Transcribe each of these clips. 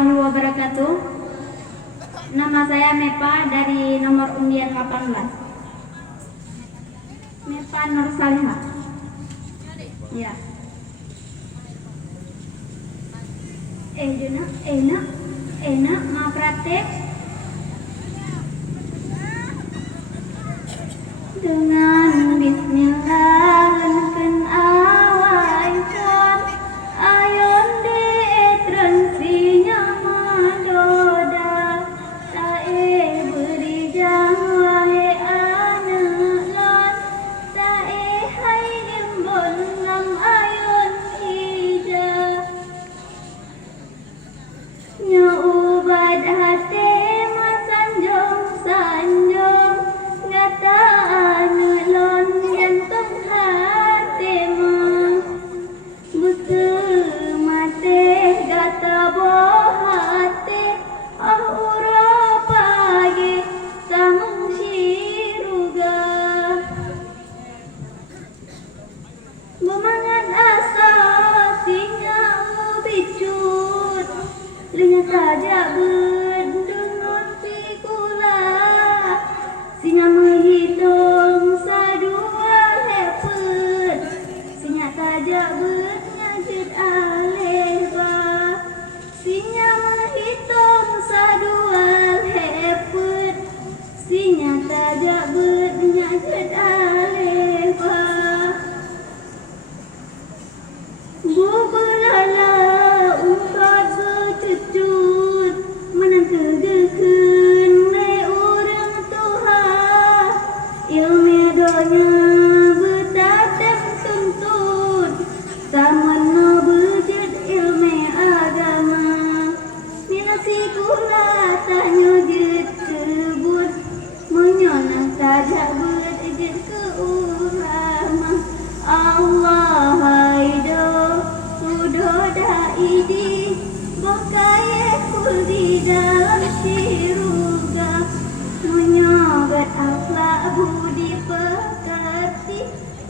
warahmatullahi wabarakatuh. Nama saya Mepa dari nomor undian 18. Mepa Nur Salihah. Ya. Enak, mau praktek? Dengan bismillah lenken awaikan ayon di transinya madoda tae beri jahe anelan tae hai imbon lam ayon ija nya ubad hate masanjong sanjong ngata anelan yang penghate mah butu mate gata bohate ura pagi samung siruga bemangan asa singa ubicut lihat saja bendungun pikula singa menghitung sadua hepet singa saja bernyajud aleba singa menghitung sadua hepet singa saja bernyajud aleba bubulala ungkap bercucut menantegekeun le urang tuha ilmu donya betatem tuntut samana bejud ilmu agama milasi kula tanya jud terbut menyonang saja berjud ke urama Allah haido udoda idi bakaye di dalam siruga menyobat akhlak budi pekerti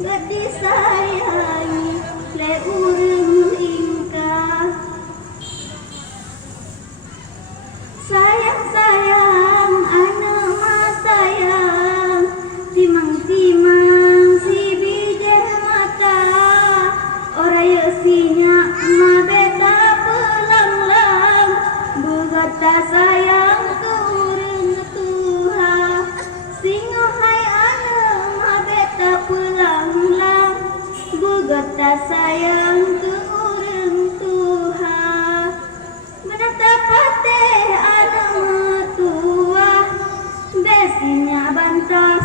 gak disayangi le urang ingkah sayang anak mas sayang timang si bijeh mata oraya sinya ma beta pelanglang bugata sayang ke urang tuha singo hai anak ma beta pelanglang bugata sayang ke urang tuha menata pateh anak tua besinya bantah